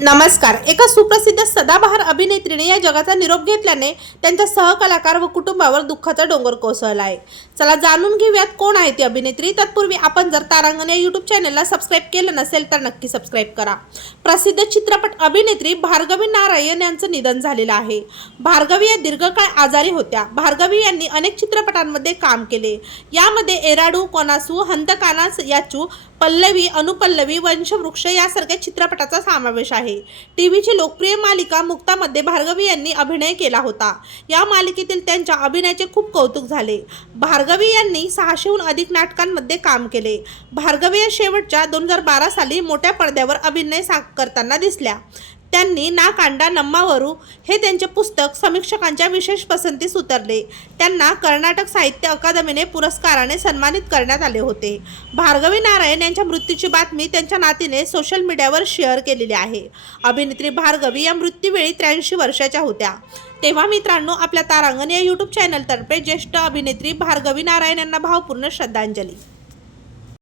नमस्कार. एका सुप्रसिद्ध सदाबहार अभिनेत्रीने या जगाचा निरोप घेतल्याने त्यांच्या सहकलाकार व कुटुंबावर दुःखाचा डोंगर कोसळला आहे चला जाणून घेऊयात कोण आहे ती अभिनेत्री. तत्पूर्वी आपण जर तारांगण या यूट्यूब चॅनलला सबस्क्राईब केलं नसेल तर नक्की सबस्क्राईब करा. प्रसिद्ध चित्रपट अभिनेत्री भार्गवी नारायण यांचं निधन झालेलं आहे. भार्गवी या दीर्घकाळ आजारी होत्या. भार्गवी यांनी अनेक चित्रपटांमध्ये काम केले. यामध्ये एराडू कोनासू हंतकानास याचू पल्लवी अनुपल्लवी वंशवृक्ष यासारख्या चित्रपटाचा समावेश आहे. टी व्हीची लोकप्रिय मालिका मुक्तामध्ये भार्गवी यांनी अभिनय केला होता. या मालिकेतील त्यांच्या अभिनयाचे खूप कौतुक झाले. भार्गवी यांनी सहाशेहून अधिक नाटकांमध्ये काम केले. भार्गवी या शेवटच्या दोन हजार बारा साली मोठ्या पडद्यावर अभिनय सा करताना दिसल्या. त्यांनी ना कांडा नम्मावरू हे त्यांचे पुस्तक समीक्षकांच्या विशेष पसंतीस उतरले. त्यांना कर्नाटक साहित्य अकादमीने पुरस्काराने सन्मानित करण्यात आले होते. भार्गवी नारायण यांच्या मृत्यूची बातमी त्यांच्या नातीने सोशल मीडियावर शेअर केलेली आहे. अभिनेत्री भार्गवी या मृत्यूवेळी त्र्याऐंशी वर्षाच्या होत्या. तेव्हा मित्रांनो आपल्या तारांगण या यूट्यूब चॅनलतर्फे ज्येष्ठ अभिनेत्री भार्गवी नारायण यांना भावपूर्ण श्रद्धांजली.